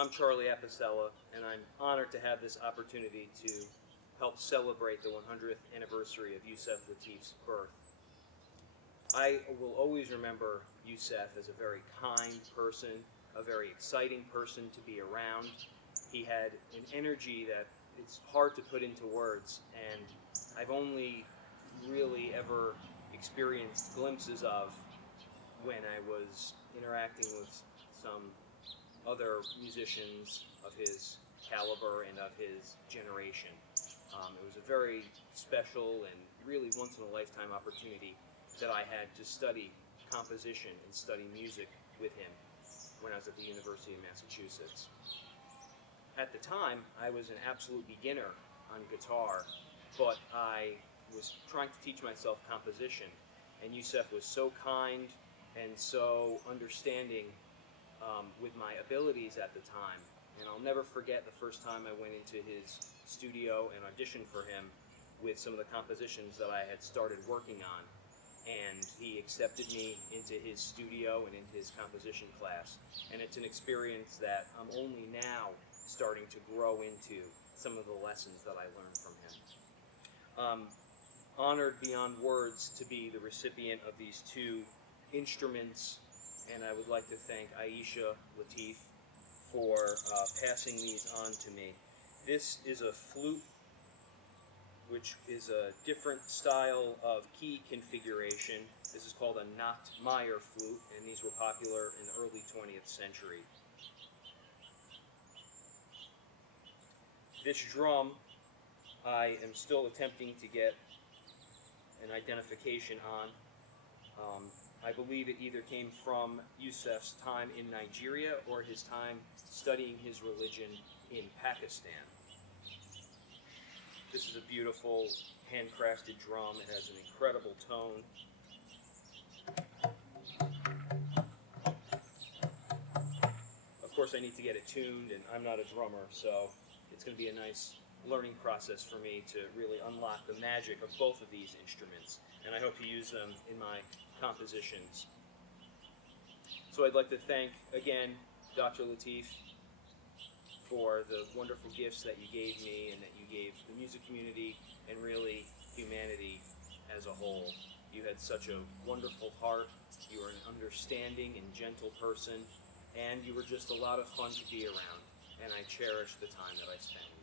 I'm Charlie Apicella, and I'm honored to have this opportunity to help celebrate the 100th anniversary of Yusef Lateef's birth. I will always remember Yusef as a very kind person, a very exciting person to be around. He had an energy that it's hard to put into words, and I've only really ever experienced glimpses of when I was interacting with some other musicians of his caliber and of his generation. It was a very special and really once-in-a-lifetime opportunity that I had to study composition and study music with him when I was at the University of Massachusetts. At the time, I was an absolute beginner on guitar, but I was trying to teach myself composition, and Yusef was so kind and so understanding with my abilities at the time. And I'll never forget the first time I went into his studio and auditioned for him with some of the compositions that I had started working on. And he accepted me into his studio and into his composition class. And it's an experience that I'm only now starting to grow into some of the lessons that I learned from him. Honored beyond words to be the recipient of these two instruments, and I would like to thank Yusef Lateef for passing these on to me. This is a flute, which is a different style of key configuration. This is called a Knottmeyer flute, and these were popular in the early 20th century. This drum, I am still attempting to get an identification on. I believe it either came from Yusef's time in Nigeria or his time studying his religion in Pakistan. This is a beautiful handcrafted drum. It has an incredible tone. Of course, I need to get it tuned, and I'm not a drummer, so it's going to be a nice learning process for me to really unlock the magic of both of these instruments, and I hope to use them in my compositions. So I'd like to thank, again, Dr. Lateef for the wonderful gifts that you gave me and that you gave the music community and really humanity as a whole. You had such a wonderful heart, you were an understanding and gentle person, and you were just a lot of fun to be around, and I cherish the time that I spent with you.